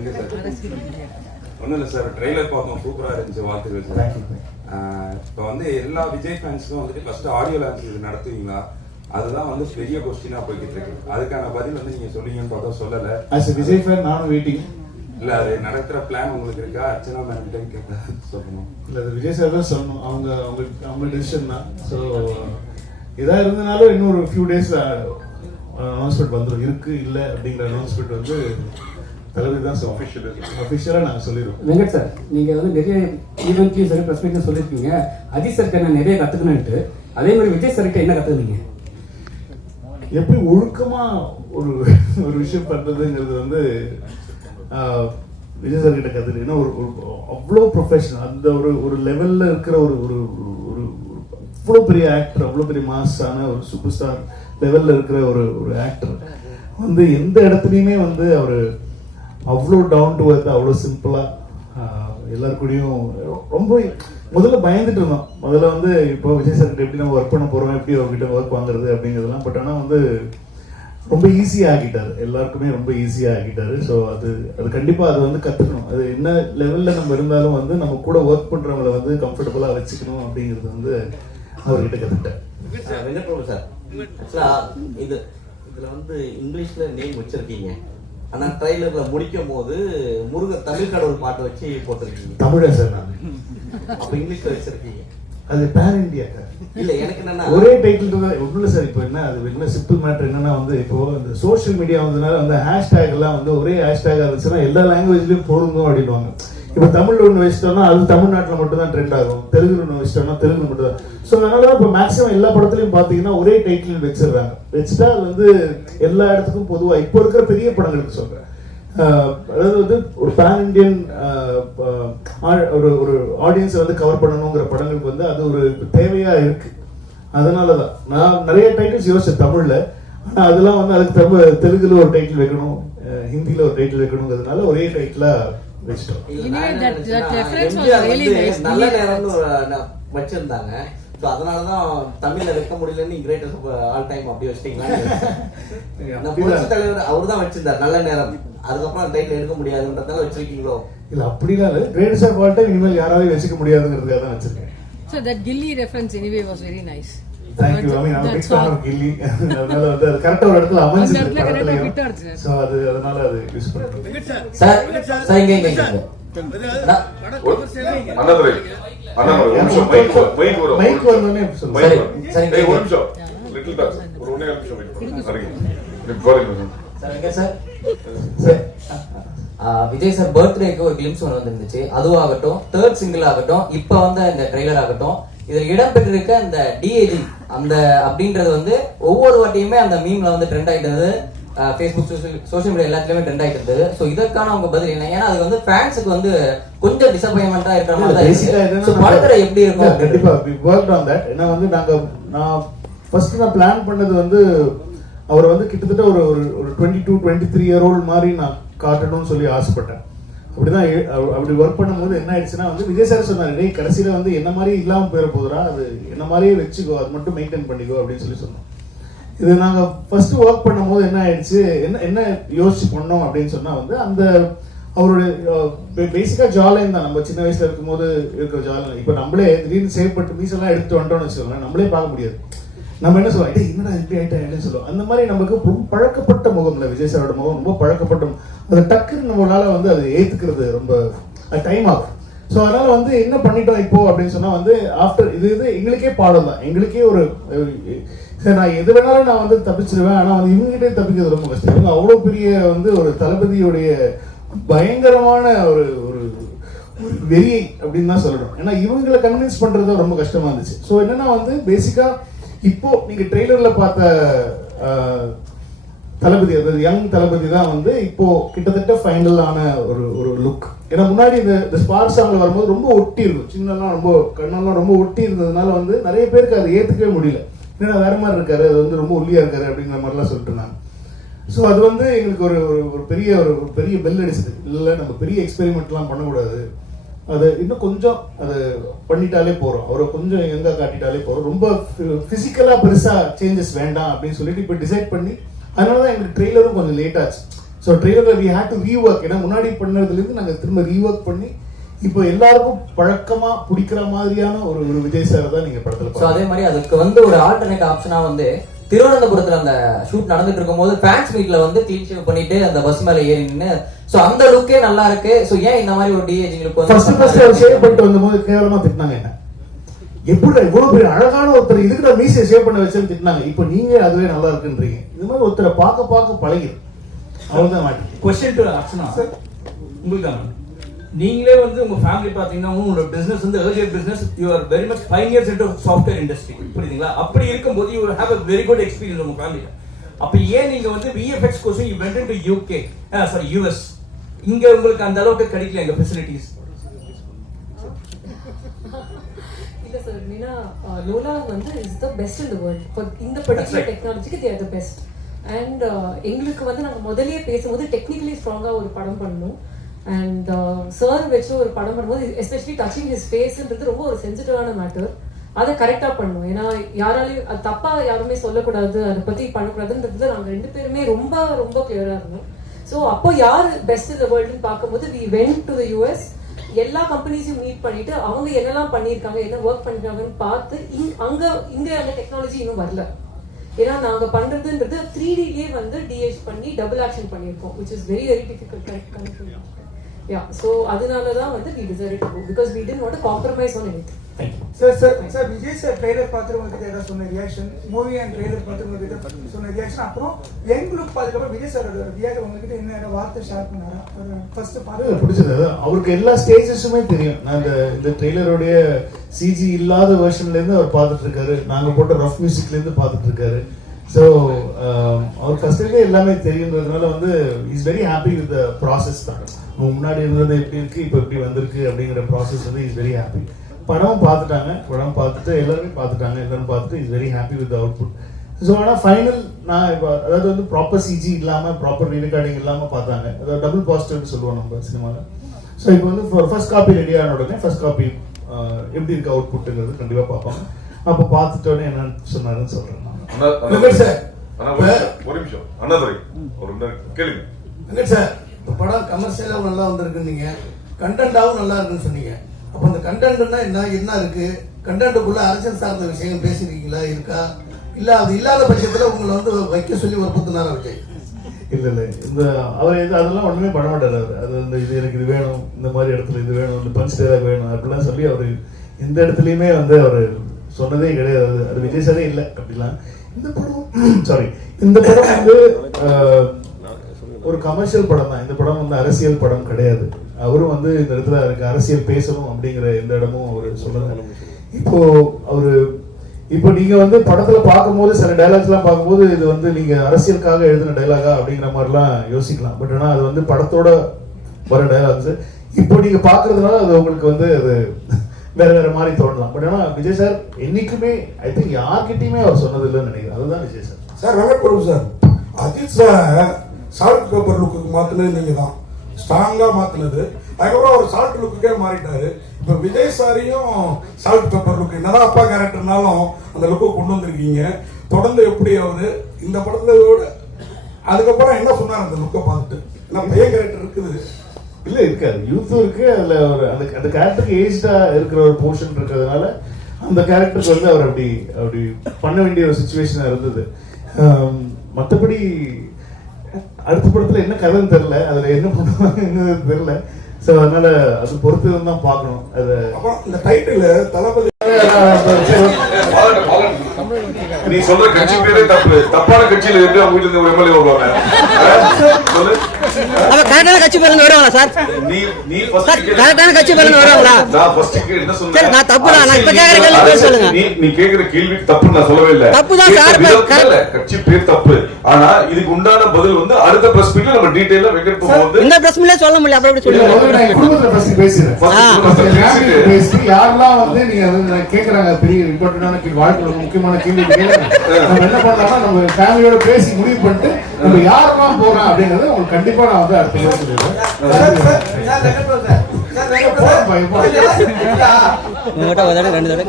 எங்க சார். ஒன்றும் இல்லை சார் ட்ரெய்லர் பார்த்தோம் சூப்பராக இருந்துச்சு வாழ்த்துக்கள் சார். இப்போ வந்து எல்லா விஜய் ஃபேன்ஸுக்கும் வந்துட்டு ஃபர்ஸ்ட் ஆடியோ லான்ச் இது நடத்துவீங்களா? அதுதான் வந்து பெரிய கொஸ்டினாக போய்கிட்டு இருக்கு. அதுக்கான பதில் வந்து நீங்கள் சொல்லுவீங்கன்னு பார்த்தா சொல்லலை. எ விஜய் ஃபேன் நானும் வெயிட்டிங் இல்லை அது நடத்துகிற பிளான் உங்களுக்கு இருக்கா? அர்ச்சனா மேம் கிட்ட சொல்லணும். இல்லை அது விஜய் சார் தான் சொல்லணும். அவங்க அவங்க அவங்க டிசிஷன் தான். ஸோ இதாக இருந்தனாலும் இன்னொரு ஃபியூ டேஸ் அனௌன்ஸ்மெண்ட் வந்துடும் இருக்கு இல்லை அப்படிங்கிற அனௌன்ஸ்மெண்ட் வந்து தளபதி தான் அஃபிஷியலாக நாங்கள் சொல்லிடுவோம் வெங்கட் சார் நீங்க வந்து நிறைய ஈவெண்ட்லயும் சரி ப்ரெஸ் மீட்லையும் சொல்லியிருக்கீங்க அஜித் சார்கிட்ட நான் நிறைய கத்துக்கணும்ட்டு அதே மாதிரி விஜய் சார்கிட்ட என்ன கத்துக்கினீங்க எப்படி ஒழுக்கமா ஒரு ஒரு விஷயம் பண்றதுங்கிறது வந்து விஜய் சார் கிட்ட கத்துக்கிட்டீங்கன்னா ஒரு ஒரு அவ்வளோ ப்ரொஃபஷனல் அந்த ஒரு ஒரு லெவல்ல இருக்கிற ஒரு ஒரு ஒரு அவ்வளோ பெரிய ஆக்டர் அவ்வளோ பெரிய மாஸான ஒரு சூப்பர் ஸ்டார் லெவல்ல இருக்கிற ஒரு ஒரு ஆக்டர் வந்து எந்த இடத்துலையுமே வந்து அவர் அவ்வளோ டவுன் டு earth அவ்வளோ சிம்பிளா எல்லாருக்கூடயும் ரொம்ப முதல்ல பயந்துட்டு இருந்தோம். முதல்ல வந்து இப்போ விஜய் சார் எப்படி நம்ம ஒர்க் பண்ண போறோம் எப்படி அவர்கிட்ட ஒர்க் வாங்குறது அப்படிங்கிறதுலாம் பட் ஆனால் வந்து ரொம்ப ஈஸியாக ஆக்கிட்டாரு எல்லாருக்குமே ரொம்ப ஈஸியாக ஆக்கிட்டாரு ஸோ அது அது கண்டிப்பாக அது வந்து கற்றுக்கணும் அது என்ன லெவலில் நம்ம இருந்தாலும் வந்து நம்ம கூட ஒர்க் பண்ணுறவங்கள வந்து கம்ஃபர்டபுளாக வச்சுக்கணும் அப்படிங்கிறது வந்து அவர்கிட்ட கற்றுக்கிட்டேன் சார் இது இதுல வந்து இங்கிலீஷ்ல நேம் வச்சிருக்கீங்க. ஆனா ட்ரைலர்ல முடிக்கும் போது முருகன் தமிழ் கடவுள் பாட்டு வச்சு போட்டிருக்கீங்க. தமிழன் சார் நான். அப்ப இங்கிலீஷ்ல வச்சிருக்கீங்க. அது பேன் இந்தியா இல்ல எனக்கு என்னன்னா ஒரே டைட்டில் தான் ஒன்றும் சார் இப்போ என்ன அது என்ன சிம்பிள் மேட்டர் என்னன்னா வந்து இப்போ இந்த சோஷியல் மீடியா வந்ததுனால வந்து ஹேஷ்டேக் எல்லாம் வந்து ஒரே ஹேஷ்டேக் இருந்துச்சுன்னா எல்லா லாங்குவேஜ்லயும் பொருந்தும் அப்படின்வாங்க இப்போ தமிழ்ல ஒன்று வச்சிட்டோம்னா அது தமிழ்நாட்டில் மட்டும் தான் ட்ரெண்ட் ஆகும். தெலுங்கு ஒன்று வச்சிட்டோம்னா தெலுங்கு மட்டும் தான் ஸோ அதனால தான் இப்போ மேக்ஸிமம் எல்லா படத்துலையும் பார்த்தீங்கன்னா ஒரே டைட்டில் வச்சிடுறாங்க. வச்சுட்டா அது வந்து எல்லா இடத்துக்கும் பொதுவாக இப்போ இருக்கிற பெரிய படங்களுக்கு சொல்றேன். ஆஹ் அதாவது வந்து ஒரு பேன் இந்தியன் ஒரு ஒரு ஆடியன்ஸை வந்து கவர் பண்ணணுங்கிற படங்களுக்கு வந்து அது ஒரு தேவையா இருக்கு. அதனால தான். நான் நிறைய டைட்டில்ஸ் யோசிச்சேன் தமிழ்ல. ஆனா அதெல்லாம் வந்து அதுக்கு தமிழ் தெலுங்குல ஒரு டைட்டில் வைக்கணும் ஹிந்தியில் ஹிந்தில ஒரு டைட்டில் வைக்கணுங்கிறதுனால ஒரே டைட்டிலாக நல்ல நேரம்னு வச்சிருந்தாங்க. அதனாலதான் தமிழ்ல வைக்க முடியலன்னு கிரேட்டஸ்ட் ஆல் டைம் அப்படி வச்சிட்டீங்களா? நான் புரட்சி தலைவர் அவர் தான் வச்சிருந்தார் நல்ல நேரம். அதுக்கப்புறம் டைட்டில் எடுக்க முடியாதுன்றதால வச்சிருக்கீங்களோ? இல்ல அப்படிலாம் இல்லை. ஆஃப் ஆல் டைம் இனிமேல் யாராலையும் வச்சுக்க முடியாதுங்கிறதுக்காக தான் வச்சிருக்கேன். So that Gilly reference anyway was very nice. Thank you I mean That's big all. Fan Ghilli அதனால வந்து அது கரெக்டா ஒரு இடத்துல அது அதனால அது யூஸ் பண்ணுறோம் சார் சார். இங்க இங்க இங்க. நான்- அண்ணாதுரை அண்ணாதுரை ஒரு நிமிஷம். மைக் மைக் வரும் மைக் வந்தோடனே சொல்லுங்க. மைக் சரி, வரும். சரி, ஏய், ஒரு சரி. நிமிஷம். லிட்டில் டாக் ஒரு ஒன்னே நிமிஷம் வெயிட் பண்ணுங்க சரிங்க நீங்க போறீங்க சார் எங்க சார். சார். ஆ, விஜய் சார் பர்த்டேக்கு ஒரு கிளிம்ஸ் ஒன்று வந்துருந்துச்சு. அதுவாகட்டும் தேர்ட் சிங்கிள் ஆகட்டும் இப்போ வந்த இந்த ட்ரெய்லர் ஆகட்டும் இதில் இடம்பெற்றிருக்க அந்த டிஏஜி அந்த அப்படின்றது வந்து ஒவ்வொரு வாட்டியுமே அந்த மீம்ல வந்து ட்ரெண்ட் இருந்தது. ஃபேஸ்புக் சோஷியல் சோஷியல் மீடியா எல்லாத்துலயுமே ட்ரெண்ட் ஆயிட்டு இருந்தது. ஸோ இதற்கான உங்க பதில் என்ன? ஏன்னா அது வந்து ஃபேன்ஸுக்கு வந்து கொஞ்சம் டிசப்பாயின்மெண்டா இருக்கிற மாதிரி தான் ஸோ படத்துல எப்படி இருக்கும் கண்டிப்பா we worked on that. ஏன்னா வந்து நாங்க நான் ஃபர்ஸ்ட் நான் பிளான் பண்ணது வந்து அவர் வந்து கிட்டத்தட்ட ஒரு ஒரு ஒரு twenty two twenty three year old மாதிரி நான் காட்டணும்னு சொல்லி ஆசைப்பட்டேன். அப்படிதான் அப்படி ஒர்க் பண்ணும்போது என்ன ஆயிடுச்சுன்னா வந்து விஜய் சார் சொன்னார் டேய் கடைசியில் வந்து என்ன மாதிரி இல்லாமல் போயிட போதுரா அது என்ன மாதிரியே வச்சுக்கோ அது மட்டும் மெயின்டைன் பண்ணிக்கோ அப்படின்னு சொல்லி சொன்னோம். இது நாங்கள் ஃபர்ஸ்ட் ஒர்க் பண்ணும்போது என்ன ஆயிடுச்சு என்ன என்ன யோசிச்சு பண்ணோம் அப்படின்னு சொன்னால் வந்து அந்த அவருடைய பேசிக்காக ஜாலைன் தான். நம்ம சின்ன வயசில் இருக்கும்போது இருக்கிற ஜாலைன் இப்போ நம்மளே திடீர்னு சேவ் மீசெல்லாம் எடுத்து வந்துட்டோம்னு வச்சுக்கோங்களேன் நம்மளே பார்க்க முடியாது. நம்ம என்ன சொல்லுவோம் என்னடா இப்படி ஆயிட்டா சொல்லுவோம் அந்த மாதிரி நமக்கு ரொம்ப பழக்கப்பட்ட முகம்ல விஜய் சாரோட முகம் ரொம்ப பழக்கப்பட்ட அது டக்குன்னு நம்மளால வந்து அது ஏத்துக்கிறது ரொம்ப டைம் ஆகும். ஸோ அதனால வந்து என்ன பண்ணிட்டோம் இப்போ அப்படின்னு சொன்னா வந்து ஆஃப்டர் இது இது எங்களுக்கே பாடம் தான். எங்களுக்கே ஒரு சரி நான் எது வேணாலும் நான் வந்து தப்பிச்சிருவேன். ஆனால் வந்து இவங்ககிட்டே தப்பிக்கிறது ரொம்ப கஷ்டம். இவங்க அவ்வளோ பெரிய வந்து ஒரு தளபதியுடைய பயங்கரமான ஒரு ஒரு வெறி அப்படின்னு தான் சொல்லணும். ஏன்னா இவங்களை கன்வின்ஸ் பண்ணுறது ரொம்ப கஷ்டமா இருந்துச்சு. ஸோ என்னன்னா வந்து பேசிக்காக இப்போ நீங்கள் ட்ரெய்லரில் பார்த்த தளபதி அதாவது யங் தளபதி தான் வந்து இப்போ கிட்டத்தட்ட ஃபைனலான ஒரு ஒரு லுக் ஏன்னா முன்னாடி இந்த இந்த ஸ்பார் சாங்ல வரும்போது ரொம்ப ஒட்டி இருக்கும் சின்னலாம் ரொம்ப கண்ணெல்லாம் ரொம்ப ஒட்டி இருந்ததுனால வந்து நிறைய பேருக்கு அதை ஏத்துக்கவே முடியல. ஏன்னா வேற மாதிரி இருக்காரு அது வந்து ரொம்ப ஒல்லியா இருக்காரு அப்படிங்கிற மாதிரிலாம் சொல்லிட்டு இருந்தாங்க. ஸோ அது வந்து எங்களுக்கு ஒரு ஒரு ஒரு பெரிய ஒரு ஒரு பெரிய பெல் அடிச்சது. இல்லை நம்ம பெரிய எக்ஸ்பெரிமெண்ட்லாம் பண்ணக்கூடாது. அது இன்னும் கொஞ்சம் அது பண்ணிட்டாலே போகிறோம் அவரை கொஞ்சம் எங்கே காட்டிட்டாலே போகிறோம் ரொம்ப ஃபிசிக்கலாக பெருசாக சேஞ்சஸ் வேண்டாம் அப்படின்னு சொல்லிட்டு இப்போ டிசைட் பண்ணி அதனால தான் எங்களுக்கு ட்ரெய்லரும் கொஞ்சம் லேட் ஆச்சு. ஸோ ட்ரெய்லரில் வி ஹேட் டு ரீஒர்க் ஏன்னா முன்னாடி பண்ணதுலேருந்து நாங்கள் திரும்ப ரீஒர்க் பண்ணி இப்போ எல்லாருக்கும் பழக்கமா பிடிக்கிற மாதிரியான ஒரு ஒரு விஜய் சார் தான் நீங்க படத்துல ஸோ அதே மாதிரி அதுக்கு வந்து ஒரு ஆல்டர்னேட் ஆப்ஷனா வந்து திருவனந்தபுரத்துல அந்த ஷூட் நடந்துட்டு இருக்கும்போது ஃபேன்ஸ் மீட்ல வந்து க்ளீன் ஷேவ் பண்ணிட்டு அந்த பஸ் மேல ஏறி நின்னு ஸோ அந்த லுக்கே நல்லா இருக்கு. ஸோ ஏன் இந்த மாதிரி ஒரு டிஏஜிங் லுக் ஃபர்ஸ்ட் ஃபர்ஸ்ட் அவர் ஷேவ் பண்ணிட்டு வந்தபோது கேவலமா திட்டினாங்க என்ன? எப்படி இவ்வளவு பெரிய அழகான ஒருத்தர் இதுக்கு நான் மீசை ஷேவ் பண்ண வச்சேன்னு திட்டினாங்க. இப்போ நீங்க அதுவே நல்லா இருக்குன்றீங்க. இது மாதிரி ஒருத்தரை பார்க்க பார்க்க பழகிடும் அவ்வளவுதான் மாட்டேன் கொஸ்டின் டு அர்ச்சனா உங்களுக்கு தான் நீங்களே வந்து உங்க ஃபேமிலி பாத்தீங்கன்னா உங்களோட பிசினஸ் வந்து earlier business you are very much pioneers into software industry புரியுதுங்களா? அப்படி இருக்கும்போது you have a very good experience உங்க ஃபேமிலி அப்ப ஏன் நீங்க வந்து VFX course you went into UK sorry US இங்க உங்களுக்கு அந்த அளவுக்கு கிடைக்கல எங்க ஃபெசிலிட்டிஸ் இல்ல சார் மீனா லோலா வந்து is the best in the world இந்த பர்டிகுலர். டெக்னாலஜிக்கு தேர் த பெஸ்ட் அண்ட் எங்களுக்கு வந்து நாங்க முதல்லயே பேசும்போது டெக்னிக்கலி ஸ்ட்ராங்கா ஒரு படம் பண்ணணும். அண்ட் சார் வச்சு ஒரு படம் பண்ணும்போது எஸ்பெஷலி டச்சிங் ஹிஸ் ஃபேஸ்ன்றது ரொம்ப ஒரு சென்சிட்டிவான மேட்டர் அதை கரெக்டா பண்ணணும் ஏன்னா யாராலையும் அது தப்பா யாருமே சொல்லக்கூடாது அதை பத்தி பண்ணக்கூடாதுன்றதுல நாங்க ரெண்டு பேருமே ரொம்ப ரொம்ப கிளியரா இருந்தோம். ஸோ அப்போ யார் பெஸ்ட் இந்த வேர்ல்டுன்னு பார்க்கும்போது we went to the US எல்லா கம்பெனிஸையும் மீட் பண்ணிட்டு அவங்க என்னெல்லாம் பண்ணியிருக்காங்க என்ன ஒர்க் பண்ணிருக்காங்கன்னு பார்த்து இங் அங்க இங்க அந்த டெக்னாலஜி இன்னும் வரல. ஏன்னா நாங்க பண்றதுன்றது த்ரீ டிலே வந்து டிஹெச் பண்ணி டபுள் ஆக்ஷன் பண்ணியிருக்கோம் which is very very difficult correct yeah so அதனால தான் வந்து we decide to go because we didn't want compromise on any sir sir sir Vijay sir trailer பார்த்துட்டு உங்ககிட்ட ஏதாவது சொன்ன ரியாக்ஷன் மூவி அண்ட் ட்ரெய்லர் பார்த்து உங்ககிட்ட சொன்ன ரியாக்ஷன் அப்புறம் யங் லுக் பார்த்ததுக்கப்புறம் விஜய் சாரோட ரியாக்ட் உங்ககிட்ட என்ன வார்த்தை ஷேர் பண்ணாரா? ஒரு ஃபர்ஸ்ட் பார்த்து பிடிச்சது. அவருக்கு எல்லா ஸ்டேஜஸுமே தெரியும். நான் இந்த இந்த ட்ரெய்லருடைய சிஜி இல்லாத வெர்ஷன்ல இருந்து அவர் பார்த்துட்டு இருக்காரு. நாங்க போட்ட ரஃப் மியூசிக்ல இருந்து பார்த்துட்டு இருக்காரு. ஸோ um, அவர் ஃபர்ஸ்ட்லேயே எல்லாமே தெரியுன்றதுனால வந்து is very happy with the process தான் முன்னாடி இருந்தது எப்படி இருக்கு இப்போ எப்படி வந்திருக்கு அப்படிங்கிற ப்ராசஸ் வந்து இஸ் வெரி ஹாப்பி படம் பார்த்துட்டாங்க படம் பார்த்துட்டு எல்லாருமே பார்த்துட்டாங்க எல்லாரும் பார்த்துட்டு is very happy with output so ஆனால் ஃபைனல் நான் இப்போ அதாவது வந்து ப்ராப்பர் சிஜி இல்லாமல் ப்ராப்பர் ரீரெக்கார்டிங் இல்லாமல் பார்த்தாங்க. அதாவது டபுள் பாசிட்டிவ்னு சொல்லுவோம் நம்ம சினிமாவில் ஸோ இப்போ வந்து ஃபர்ஸ்ட் காப்பி ரெடி ஆன உடனே ஃபர்ஸ்ட் காப்பி எப்படி இருக்கு அவுட்புட்டுங்கிறது கண்டிப்பாக பார்ப்பாங்க. அப்போ பார்த்துட்டோன்னே என்னன்னு சொன்னாருன்னு சொல்கிறேன் நான். வெங்கட் சார். ஒரு நிமிஷம், ஒரு அண்ணாதுரை ஒரு நிமிடம் கேளுங்க. வெங்கட் சார்? இப்போ படம் கமர்ஷியலாகவும் நல்லா வந்திருக்கு நீங்க கண்டென்ட்டாகவும் நல்லா இருக்குன்னு சொன்னீங்க. அப்போ அந்த கண்டென்ட்னா என்ன என்ன இருக்கு? கண்டென்ட்டுக்குள்ள அரசியல் சார்ந்த விஷயங்கள் பேசியிருக்கீங்களா இருக்கா? இல்ல அது இல்லாத பட்சத்துல உங்களை வந்து வைக்க சொல்லி வற்புறுத்தினாரா விஜய் இல்ல இல்ல. இந்த அவர் இது அதெல்லாம் ஒண்ணுமே பண்ண மாட்டாரு அவர். அது வந்து இது எனக்கு இது வேணும் இந்த மாதிரி இடத்துல இது வேணும் இந்த பஞ்ச் வேணும் அப்படிலாம் சொல்லி அவர் எந்த இடத்துலயுமே வந்து அவர் சொன்னதே கிடையாது. அது விஜய் சாரே இல்லை அப்படிலாம். இந்த படம் சாரி இந்த படம் வந்து ஒரு கமர்ஷியல் படம் தான். இந்த படம் வந்து அரசியல் படம் கிடையாது. அவரும் வந்து இந்த இடத்துல எனக்கு அரசியல் பேசணும் அப்படிங்கிற எந்த இடமும் அவர் சொல்லுங்க இப்போ அவரு இப்போ நீங்க வந்து படத்துல பார்க்கும்போது சில டைலாக்ஸ் எல்லாம் பார்க்கும்போது இது வந்து நீங்க அரசியலுக்காக எழுதின டைலாகா அப்படிங்கிற மாதிரிலாம் யோசிக்கலாம். பட் ஆனா அது வந்து படத்தோட வர டைலாக்ஸ் இப்போ நீங்க பாக்குறதுனால அது உங்களுக்கு வந்து அது வேற வேற மாதிரி தோணலாம். பட் ஆனா விஜய் சார் என்னைக்குமே ஐ திங்க் யார்கிட்டயுமே அவர் சொன்னது இல்லைன்னு நினைக்கிறேன். அதுதான் Vijay sir sir Venkat Prabhu sir Ajith sir salt pepper look மாத்தினது நீங்க தான். ஸ்ட்ராங்கா மாத்தினது. அதுக்கப்புறம் அவர் சால்ட் லுக்குக்கே மாறிட்டாரு. இப்ப விஜய் சாரையும் சால்ட் பேப்பர் லுக் என்னதான் அப்பா கேரக்டர்னாலும் அந்த லுக்கு கொண்டு வந்திருக்கீங்க. தொடர்ந்து எப்படி அவரு இந்த படத்தோட அதுக்கப்புறம் என்ன சொன்னார் அந்த லுக்கை பார்த்துட்டு ஏன்னா பையன் கேரக்டர் இருக்குது. இல்ல இருக்காது. யூத்தும் இருக்கு அதுல ஒரு அந்த அந்த கேரக்டருக்கு ஏஜ்டா இருக்கிற ஒரு போர்ஷன் இருக்கிறதுனால அந்த கேரக்டருக்கு வந்து அவர் அப்படி அப்படி பண்ண வேண்டிய ஒரு சுச்சுவேஷனா இருந்தது. மத்தபடி அடுத்த படத்துல என்ன கதைன்னு தெரியல. அதுல என்ன பண்ணுவாங்க தெரியல. சோ அதனால அது பொறுத்து தான் பார்க்கணும். அது இந்த டைட்டில் தளபதி. நீ சொல்ற கட்சி பேரே தப்பு. தப்பான கட்சியில இருந்து அவங்க வீட்டுல இருந்து ஒரு எம்எல்ஏ வருவாங்க? சொல்லு. அவ கரெக்டான கட்சி பேருந்து வருவாங்களா சார் நீ நீ first சார். கரெக்டான கட்சி பேருந்து வருவாங்களா? நான் first கே- என்ன சொன்னேன்? சரி, நான் தப்பு தான். நான் இப்ப கேக்குற கேள்வி சொல்லுங்க. நீ நீ கேக்குற கேள்விக்கு தப்பு நான் சொல்லவே இல்ல தப்பு தான் சார். கட்சி பேர் தப்பு ஆனா இதுக்கு உண்டான பதில் வந்து அடுத்த பிரஸ் மீட்ல நம்ம டீடைலா வெங்கட் போகும்போது இந்த பிரஸ் மீட்ல சொல்ல முடியல அப்புறம் எப்படி சொல்லுங்க குடும்பத்துல ஃபர்ஸ்ட் பேசுறேன் பேசி யாரெல்லாம் வந்து நீங்க கேக்குறாங்க பெரிய இம்பார்ட்டன்டான கேள்வி வாழ்க்கையில ஒரு முக்கியமான கேள்வி. நம்ம என்ன பண்ணலாம்னா நம்ம ஃபேமிலியோட பேசி முடிவு பண்ணிட்டு நம்ம யாரெல்லாம் போறோம் அப்படிங்கறத உங்களுக்கு கண்டிப்பா நான் வந்து அடுத்த இப்போ. உங்ககிட்ட ஒரு தடவை ரெண்டு தடவை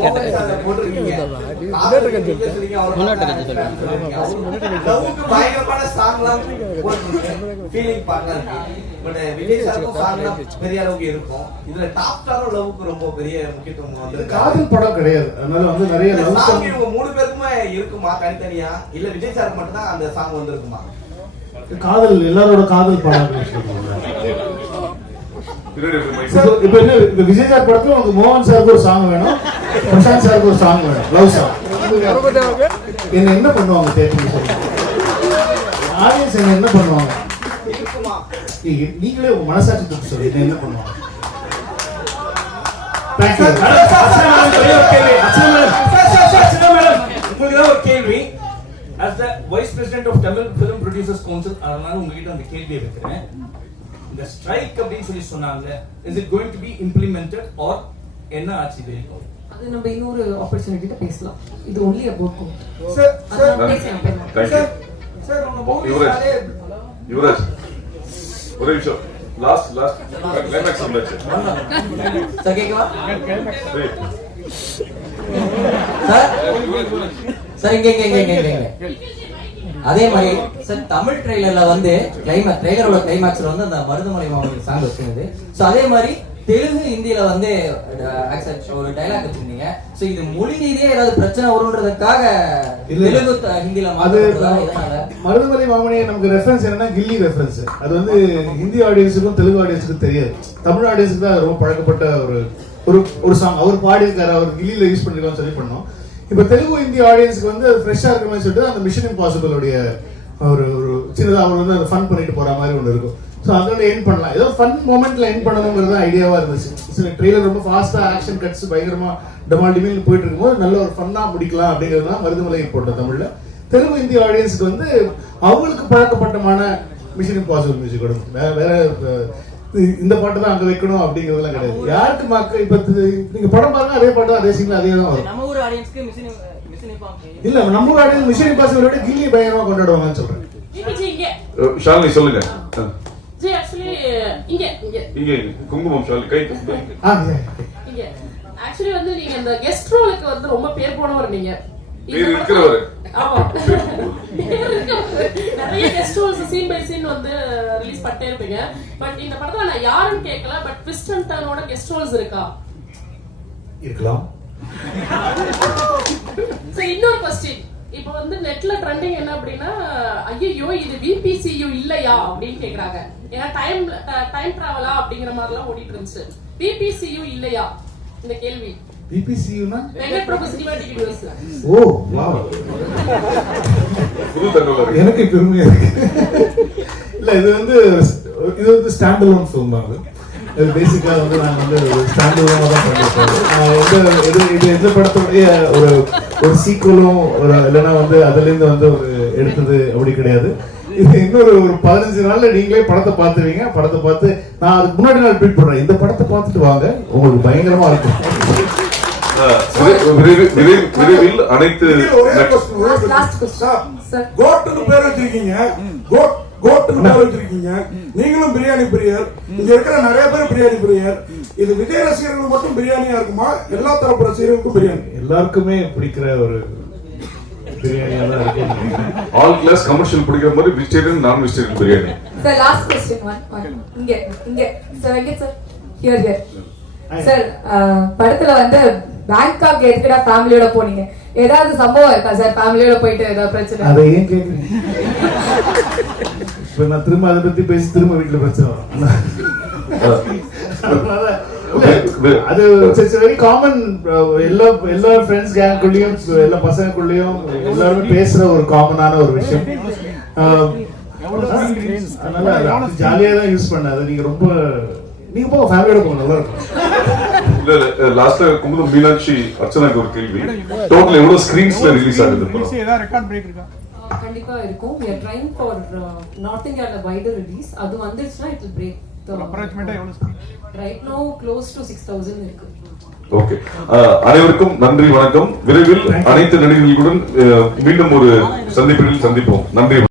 காதல் படம் கிடையாது. அதனால வந்து நிறைய மூணு பேருக்குமே இருக்குமா தனித்தனியா? இல்ல விஜய் சார் மட்டும் தான் அந்த சாங் வந்திருக்குமா? காதல் எல்லாரோட காதல் mic. இப்போ என்ன விஜய் சார் படத்துல உங்களுக்கு மோகன் சாருக்கு ஒரு சாங் வேணும் பிரசாந்த் சாருக்கு ஒரு சாங் வேணும் லவ் சாங் என்ன என்ன பண்ணுவாங்க தேட்டர் ஆடியன்ஸ் என்ன என்ன பண்ணுவாங்க நீங்களே உங்க மனசாட்சி தொட்டு சொல்லி என்ன பண்ணுவாங்க உங்களுக்கு தான் ஒரு கேள்வி as the vice president of Tamil film producers council அதனால உங்ககிட்ட அந்த கேள்வியை வைக்கிறேன். இந்த ஸ்ட்ரைக் அப்படின்னு சொல்லி சொன்னாங்க is it going to be implemented or என்ன ஆச்சு இது? அது நம்ம இன்னொரு ஆப்பர்ச்சுனிட்டிட்ட பேசலாம். இது only about sir sir. Sir உங்க யுவராஜ் ஒரே நிமிஷம். லாஸ்ட் லாஸ்ட் கிளைமேக்ஸ் வந்தாச்சு. சார் ஏய், சார் சார் இங்க இங்க இங்க இங்க அதே மாதிரி சார் தமிழ் ட்ரெய்லர்ல வந்து கிளைமேக் ட்ரெய்லரோட கிளைமேக்ஸ்ல வந்து அந்த மருதமலை மாவட்ட சாங் வச்சிருந்தது. சோ அதே மாதிரி தெலுங்கு ஹிந்தில வந்து ஒரு டைலாக் வச்சிருந்தீங்க. சோ இது மொழி ரீதியா ஏதாவது பிரச்சனை வரும்ன்றதுக்காக. தெலுங்கு ஹிந்தில அது மருதமலை மாமனியை நமக்கு ரெஃபரன்ஸ் என்னன்னா கில்லி ரெஃபரன்ஸ் அது வந்து ஹிந்தி ஆடியன்ஸுக்கும் தெலுங்கு ஆடியன்ஸுக்கும் தெரியாது. தமிழ் ஆடியன்ஸுக்கு தான் ரொம்ப பழக்கப்பட்ட ஒரு ஒரு ஒரு சாங் அவர் பாடியிருக்காரு அவர் கில்லியில் யூஸ் பண்ணிருக்கான்னு சொல்லி பண்ணோம். இப்போ தெலுங்கு இந்திய ஆடியன்ஸுக்கு வந்து அது ஃப்ரெஷ்ஷாக இருக்கிற மாதிரி சொல்லிட்டு அந்த மிஷன் இம்பாசிபிளுடைய ஒரு ஒரு சின்னதாக அவர் வந்து அதை ஃபன் பண்ணிட்டு போகிற மாதிரி ஒன்று இருக்கும். ஸோ அதோட என் பண்ணலாம். ஏதோ ஃபன் மூமெண்ட்ல என் பண்ணணுங்கிறது ஐடியாவாக இருந்துச்சு. சில ட்ரெய்லர் ரொம்ப ஃபாஸ்ட்டாக ஆக்ஷன் கட்ஸ் பயங்கரமாக டமால் டிமில் போயிட்டு இருக்கும்போது நல்ல ஒரு ஃபன்னாக முடிக்கலாம் அப்படிங்கிறது தான் மருதுமலை போட்டோம் தமிழில். தெலுங்கு இந்திய ஆடியன்ஸ்க்கு வந்து அவங்களுக்கு பழக்கப்பட்டமான மிஷன் இம்பாசிபிள் மியூசிக் கொடுக்கும் வேற வேற இந்த பாட்டு தான் அங்க வைக்கணும் அப்படிங்கிறதுலாம் கிடையாது. யாருக்கு மக்கள் இப்ப நீங்க படம் பாருங்க அதே பாட்டு தான் அதே சீன்ல அதே தான் வரும். நம்ம ஊர் ஆடியன்ஸ்க்கு மிஷின் மிஷின் இல்ல நம்ம ஊர் ஆடியன்ஸ் மிஷன் இம்பாசிபிள் விட கில்லி பயங்கரமா கொண்டாடுவாங்கன்னு சொல்றேன். ஷாலினி சொல்லுங்க. அஹ், ஜி ஆக்சுவலி இங்க இங்க. இங்க இங்க. குங்குமம் ஷாலினி கை ஆக்சுவலி வந்து நீங்க இந்த கெஸ்ட் ரோலுக்கு வந்து ரொம்ப பேர் போனவர் நீங்க. பேர் இருக்கிறவரு. ஆமா. நிறைய guest roles scene by scene வந்து பண்ணிட்டே இருப்பீங்க. பட் இந்த படத்துல நான் யாருன்னு கேட்கல பட் ட்விஸ்ட் அண்ட் டர்னோட கெஸ்ட் ரோல்ஸ் இருக்கா? இருக்கலாம். சரி இன்னொரு கொஸ்டின் இப்போ வந்து நெட்ல ட்ரெண்டிங் என்ன அப்படின்னா ஐயோ இது விபிசியு இல்லையா அப்படின்னு கேக்குறாங்க. ஏன்னா டைம் டைம் டிராவலா அப்படிங்கிற மாதிரிலாம் ஓடிட்டு இருந்துச்சு. விபிசியு இல்லையா? இந்த கேள்வி. பிபிசியூனா Venkat Prabhu cinematic universe oh wow. புது தகவல். இருக்கு. எனக்கு பெருமையா இருக்கு. இல்ல இது வந்து இது வந்து ஸ்டாண்ட் அலோன் ஃபிலிம் தான் இது. இது பேசிக்கா வந்து நாங்க வந்து ஸ்டாண்ட் அலோனா தான் பண்ணிருக்கோம் ஆஹ் எந்த இது இது எந்த படத்துடைய ஒரு ஒரு சீக்குவலும் ஒரு இல்லைன்னா வந்து அதுல இருந்து வந்து ஒரு எடுத்தது அப்படி கிடையாது. இது இன்னொரு ஒரு பதினஞ்சு நாள்ல நீங்களே படத்தை பார்த்துருவீங்க. படத்தை பார்த்து நான் அதுக்கு முன்னாடி நாள் ட்வீட் பண்றேன். இந்த படத்தை பார்த்துட்டு வாங்க. உங்களுக்கு பயங்கரமா இருக்கும். விரைவில் அனைத்து கோட்டுன்னு பேர் வச்சிருக்கீங்க. நீங்களும் பிரியாணி பிரியர். இங்க இருக்கிற நிறைய பேர் பிரியாணி பிரியர். இது விஜய் ரசிகர்கள் மட்டும் பிரியாணியா இருக்குமா? எல்லா தரப்பு ரசிகர்களுக்கும் பிரியாணி. எல்லாருக்குமே பிடிக்கிற ஒரு பிரியாணியா தான் இருக்கும் ஆல் கிளாஸ் கமர்ஷியல் பிடிக்கிற மாதிரி வெஜிடேரியன் நான் vegetarian biryani sir last one one இங்க இங்க. Sir Venkat sir here here sir படத்துல வந்து பேங்காக் எதுக்குடா ஃபேமிலியோட போனீங்க. ஏதாவது சம்பவம் இருக்கா சார் ஃபேமிலியோட போயிட்டு ஏதாவது பிரச்சனை? அதை ஏன் கேக்குறீங்க? இப்ப நான் திரும்ப அதை பத்தி பேசி திரும்ப வீட்டுல பிரச்சனை வரும். வெரி காமன் எல்லா எல்லா ஃப்ரெண்ட்ஸ் கேங்குள்ளயும் எல்லா பசங்களுக்குள்ளயும் எல்லாருமே பேசுற ஒரு காமனான ஒரு விஷயம். அதனால ஜாலியா தான் யூஸ் பண்ணாது. நீங்க ரொம்ப நீங்க போங்க ஃபேமிலியோட போங்க நல்லா இருக்கும். இல்ல இல்ல லாஸ்ட்ல குமுதம் மீனாட்சி அர்ச்சனாக்கு ஒரு கேள்வி. டோட்டல் எவ்வளவு ஸ்கிரீன்ஸ்ல ரிலீஸ் ஆகுது பிரேக் கண்டிப்பா இருக்கும். We are trying for north இந்தியால வைடர் ரிலீஸ் அது வந்துருச்சுன்னா இட் will break the அப்ராக்சிமேட்டா எவ்வளவு screen? right now close to 6000 இருக்கு. ஓகே அனைவருக்கும் நன்றி வணக்கம். விரைவில் அனைத்து நடிகர்களுடன் அஹ், மீண்டும் ஒரு சந்திப்பில் சந்திப்போம். நன்றி.